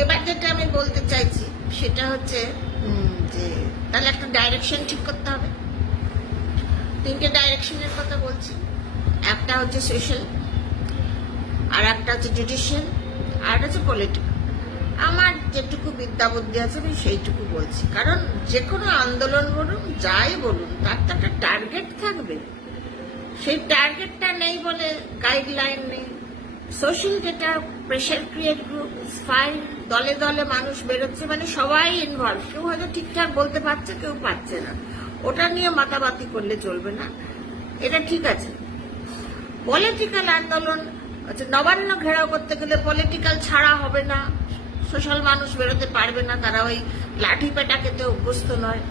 এবার যেটা আমি বলতে চাইছি সেটা হচ্ছে যে তাহলে একটা ডাইরেকশন ঠিক করতে হবে। তিনটে ডাইরেকশনের কথা বলছি, একটা হচ্ছে সোশ্যাল, আর একটা হচ্ছে জুডিশিয়াল, আর একটা হচ্ছে পলিটিক্যাল। আমার যেটুকু বিদ্যা বুদ্ধি আছে আমি সেইটুকু বলছি, কারণ যে কোনো আন্দোলন বলুন যাই বলুন তার তো একটা টার্গেট থাকবে। সেই টার্গেটটা নেই বলে গাইডলাইন নেই। সোশ্যাল যেটা প্রেশার ক্রিয়েট গ্রুপ ফাইন, দলে দলে মানুষ বেরোচ্ছে, মানে সবাই ইনভলভ, কেউ হয়তো ঠিকঠাক বলতে পারছে কেউ পারছে না, ওটা নিয়ে মাতামাতি করলে চলবে না, এটা ঠিক আছে। পলিটিক্যাল আন্দোলন হচ্ছে নবান্ন ঘেরাও করতে গেলে পলিটিক্যাল ছাড়া হবে না, সোশ্যাল মানুষ বেরোতে পারবে না, তারা ওই লাঠি পেটা খেতে অভ্যস্ত নয়।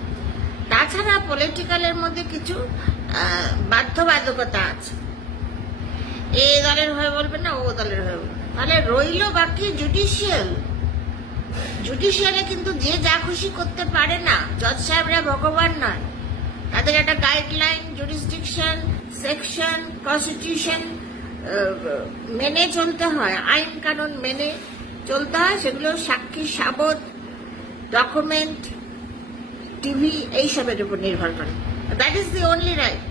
তাছাড়া পলিটিক্যালের মধ্যে কিছু বাধ্যবাধকতা আছে, এ দলের হয়ে বলবে না, ও দলের হয়ে বলবে। তাহলে রইল বাকি জুডিশিয়াল। জুডিশিয়ালে কিন্তু যে যা খুশি করতে পারে না, জজ সাহেবরা ভগবান নয়, তাদের একটা গাইডলাইন, জুরিসডিকশন, সেকশন, কনস্টিটিউশন মেনে চলতে হয়, আইন কানুন মেনে চলতে হয়। সেগুলো সাক্ষী সাবত, ডকুমেন্ট, টিভি এইসবের উপর নির্ভর করে। That is the only right.